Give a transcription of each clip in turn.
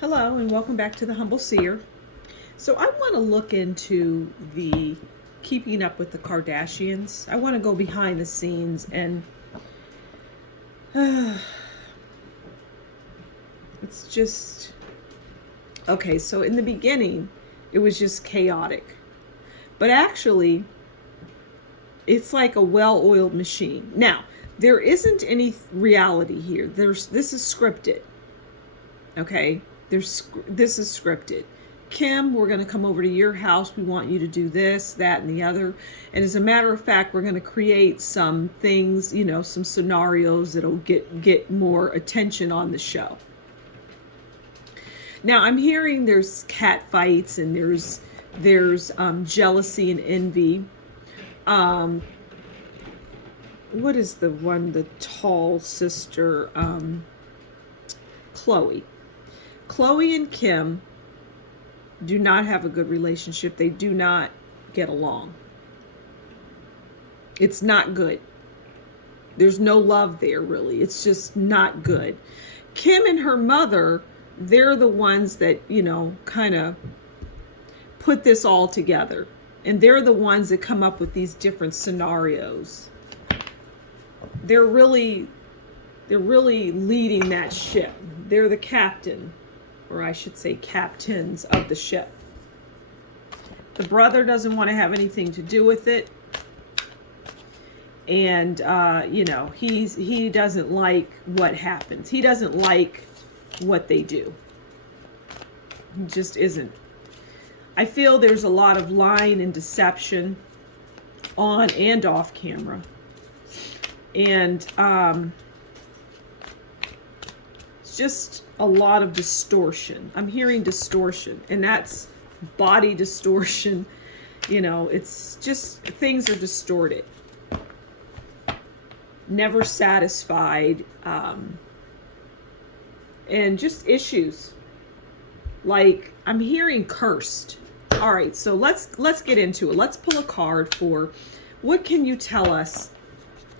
Hello and welcome back to the Humble Seer. So I want to look into the keeping up with the Kardashians. I want to go behind the scenes and it's just okay. So in the beginning, it was just chaotic, but actually, it's like a well-oiled machine. Now, there isn't any reality here. This is scripted. Okay, this is scripted. Kim, we're going to come over to your house. We want you to do this, that, and the other. And as a matter of fact, we're going to create some things, some scenarios that'll get more attention on the show. Now, I'm hearing there's cat fights and there's jealousy and envy. What is the tall sister? Chloe. Chloe and Kim do not have a good relationship. They do not get along. It's not good. There's no love there, really. It's just not good. Kim and her mother, they're the ones that, kind of put this all together. And they're the ones that come up with these different scenarios. They're really leading that ship. They're the captain, or I should say captains of the ship. The brother doesn't want to have anything to do with it. And, he doesn't like what happens. He doesn't like what they do. He just isn't. I feel there's a lot of lying and deception on and off camera. And it's just a lot of distortion. I'm hearing distortion, and that's body distortion. It's just things are distorted, never satisfied, and just issues. Like I'm hearing cursed. All right, so let's get into it. Let's pull a card for what can you tell us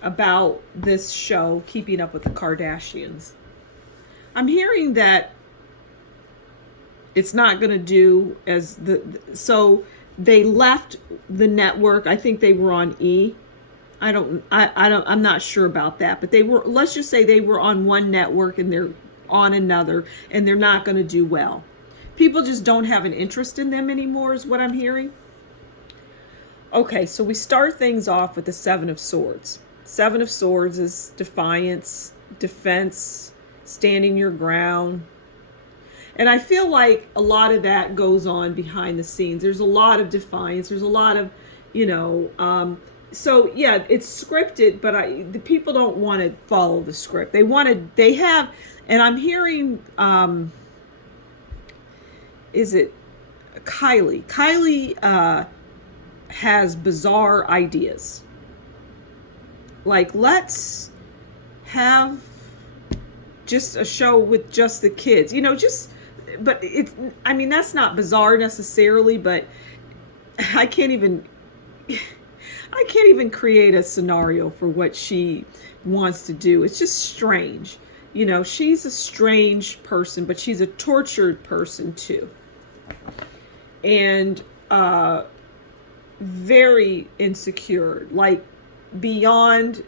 about this show, Keeping Up with the Kardashians. I'm hearing that it's not going to do so they left the network. I think they were on E. I'm not sure about that, but let's just say they were on one network and they're on another and they're not going to do well. People just don't have an interest in them anymore is what I'm hearing. Okay, so we start things off with the Seven of Swords. Seven of Swords is defiance, defense, standing your ground. And I feel like a lot of that goes on behind the scenes. There's a lot of defiance. There's a lot of, so yeah, it's scripted, but the people don't want to follow the script. They have, and I'm hearing, is it Kylie? Kylie has bizarre ideas. Like, let's have just a show with just the kids, but that's not bizarre necessarily, but I can't even create a scenario for what she wants to do. It's just strange. She's a strange person, but she's a tortured person too. And very insecure, like beyond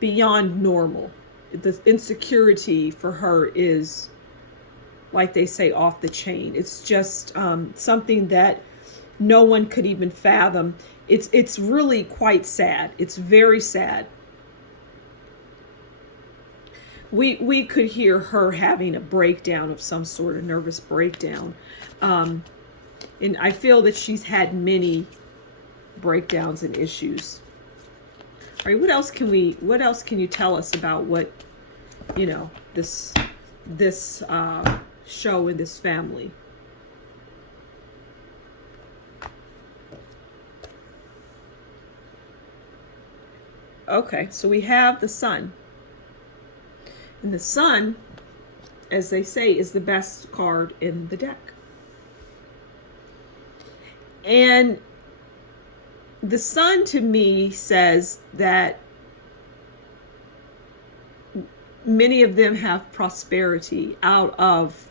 normal. The insecurity for her is, like they say, off the chain. It's just something that no one could even fathom. It's really quite sad. It's very sad. We could hear her having a breakdown of some sort, of nervous breakdown. And I feel that she's had many breakdowns and issues. All right, what else can you tell us about what, this show and this family? Okay, so we have the Sun. And the Sun, as they say, is the best card in the deck. And the Sun to me says that many of them have prosperity out of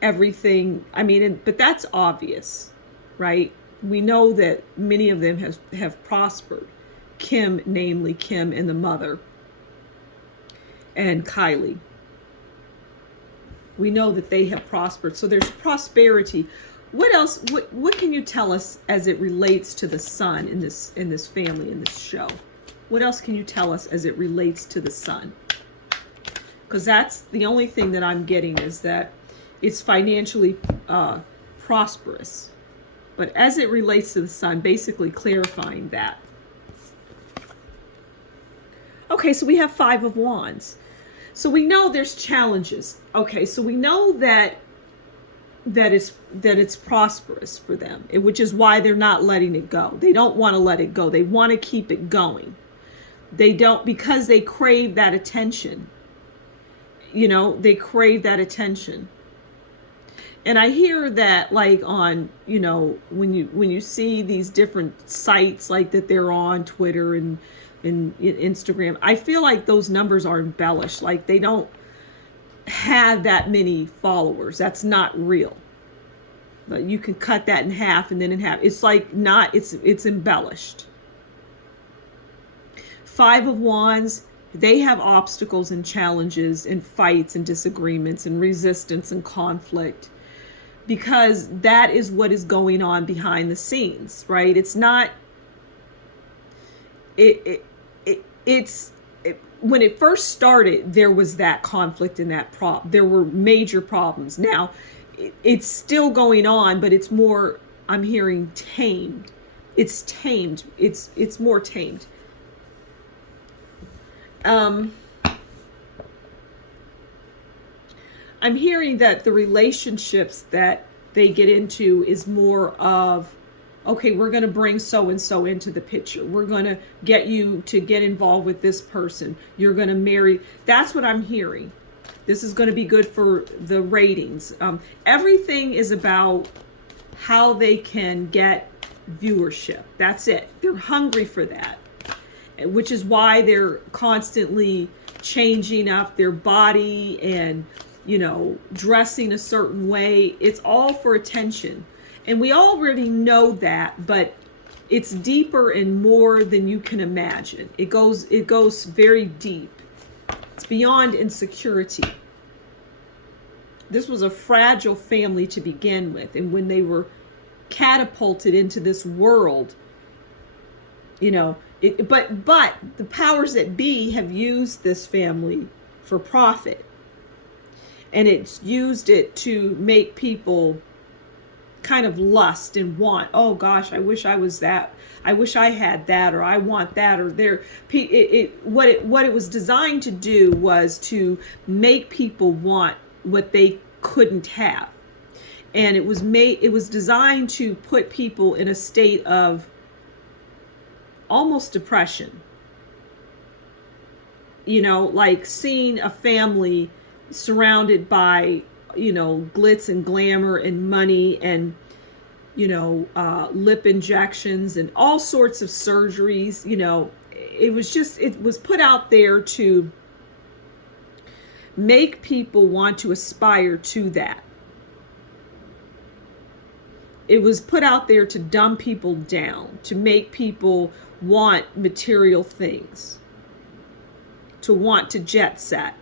everything. I mean, but that's obvious, right? We know that many of them have prospered. Kim, namely Kim and the mother, and Kylie. We know that they have prospered. So there's prosperity. What else? What can you tell us as it relates to the son in this family, in this show? What else can you tell us as it relates to the son? Because that's the only thing that I'm getting, is that it's financially prosperous. But as it relates to the son, basically clarifying that. Okay, so we have 5 of Wands. So we know there's challenges. Okay, so we know that it's prosperous for them, which is why they're not letting it go. They don't want to let it go. They want to keep it going. They don't, because they crave that attention. You know, they crave that attention. And I hear that, like, on, you know, when you see these different sites like that they're on, Twitter and Instagram, I feel like those numbers are embellished. Like, they don't have that many followers. That's not real. But you can cut that in half and then in half. It's like not, it's embellished. 5 of Wands, they have obstacles and challenges and fights and disagreements and resistance and conflict, because that is what is going on behind the scenes, right? It's not, when it first started, there was that conflict and that there were major problems. Now, it's still going on, but it's more, I'm hearing, tamed. It's tamed. It's more tamed. I'm hearing that the relationships that they get into is more of, okay, we're going to bring so-and-so into the picture. We're going to get you to get involved with this person. You're going to marry. That's what I'm hearing. This is going to be good for the ratings. Everything is about how they can get viewership. That's it. They're hungry for that, which is why they're constantly changing up their body and, you know, dressing a certain way. It's all for attention. And we already know that, but it's deeper and more than you can imagine. It goes very deep. It's beyond insecurity. This was a fragile family to begin with. And when they were catapulted into this world, you know, but the powers that be have used this family for profit. And it's used it to make people kind of lust and want, oh gosh, I wish I was that. I wish I had that, or I want that, or what it was designed to do was to make people want what they couldn't have. And it was designed to put people in a state of almost depression. You know, like seeing a family surrounded by, you know, glitz and glamour and money and, you know, lip injections and all sorts of surgeries. You know, it was put out there to make people want to aspire to that. It was put out there to dumb people down, to make people want material things, to want to jet set,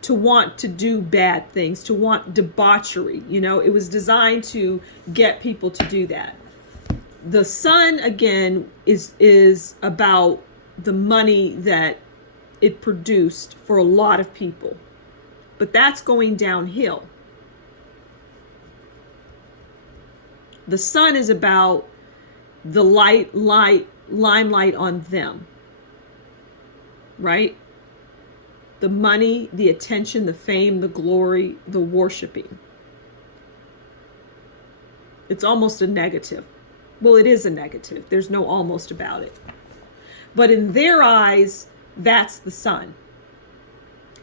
to want to do bad things, to want debauchery. You know, it was designed to get people to do that. The sun, again, is about the money that it produced for a lot of people. But that's going downhill. The sun is about the limelight on them, right? The money, the attention, the fame, the glory, the worshiping. It's almost a negative. Well, it is a negative. There's no almost about it. But in their eyes, that's the sun.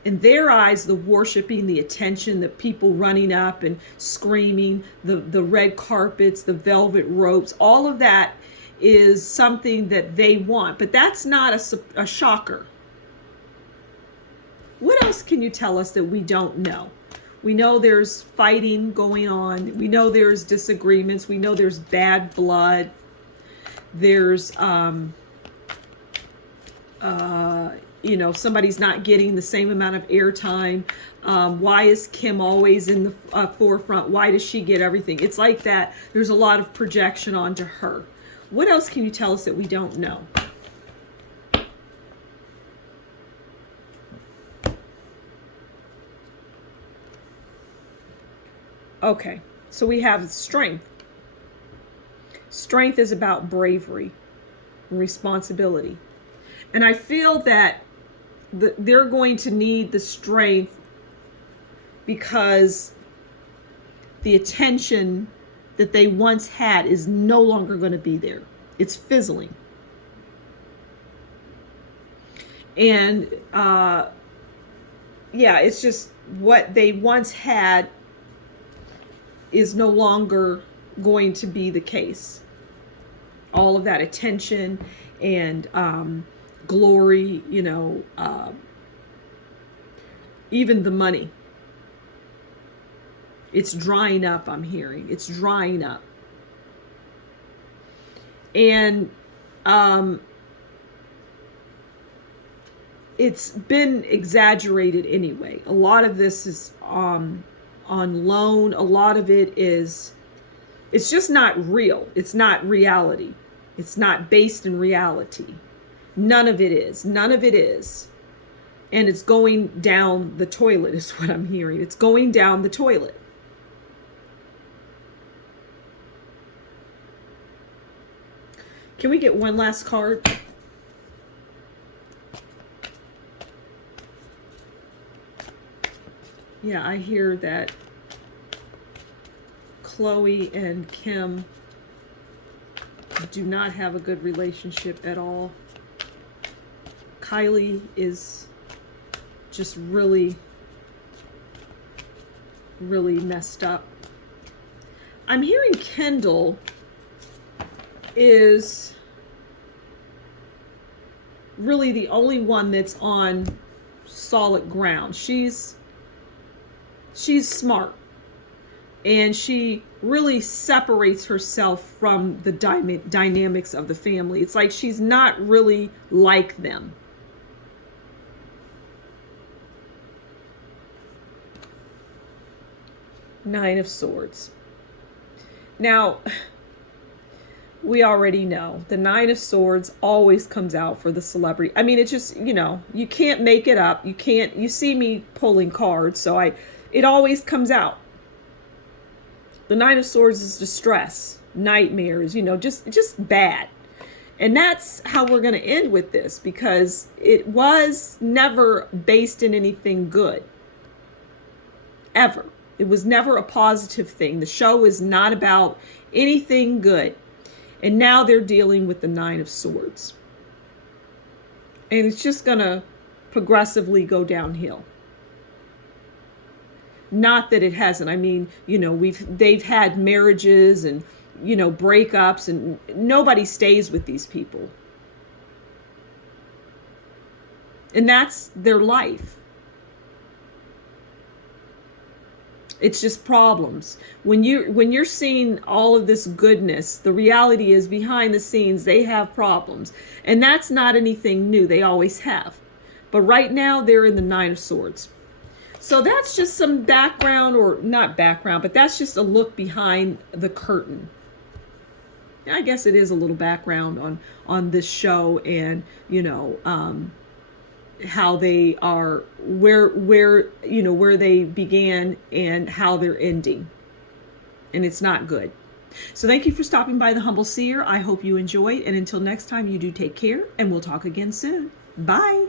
In their eyes, the worshiping, the attention, the people running up and screaming, the red carpets, the velvet ropes, all of that is something that they want. But that's not a shocker. What else can you tell us that we don't know? We know there's fighting going on. We know there's disagreements. We know there's bad blood. There's, you know, somebody's not getting the same amount of airtime. Why is Kim always in the forefront? Why does she get everything? It's like that. There's a lot of projection onto her. What else can you tell us that we don't know? Okay, so we have strength. Strength is about bravery and responsibility. And I feel that they're going to need the strength because the attention that they once had is no longer going to be there. It's fizzling. And yeah, it's just what they once had is no longer going to be the case. All of that attention and glory, you know, even the money. It's drying up, I'm hearing. It's drying up. And it's been exaggerated anyway. A lot of this is on loan. A lot of it is, it's just not real. It's not reality. It's not based in reality. None of it is. None of it is. And it's going down the toilet is what I'm hearing. It's going down the toilet. Can we get one last card? Yeah, I hear that Chloe and Kim do not have a good relationship at all. Kylie is just really, really messed up. I'm hearing Kendall is really the only one that's on solid ground. She's smart, and she really separates herself from the dynamics of the family. It's like she's not really like them. Nine of Swords. Now, we already know the Nine of Swords always comes out for the celebrity. I mean, it's just, you know, you can't make it up. You can't, you see me pulling cards, so it always comes out. The Nine of Swords is distress, nightmares, you know, just bad. And that's how we're going to end with this, because it was never based in anything good. Ever. It was never a positive thing. The show is not about anything good. And now they're dealing with the Nine of Swords. And it's just going to progressively go downhill. Not that it hasn't. I mean, you know, they've had marriages and, you know, breakups, and nobody stays with these people. And that's their life. It's just problems. When you're seeing all of this goodness, the reality is behind the scenes, they have problems. And that's not anything new. They always have. But right now, they're in the Nine of Swords. So that's just some background, or not background, but that's just a look behind the curtain. I guess it is a little background on this show, and, you know, how they are, where you know, where they began and how they're ending. And it's not good. So thank you for stopping by the Humble Seer. I hope you enjoyed, and until next time, you do take care, and we'll talk again soon. Bye.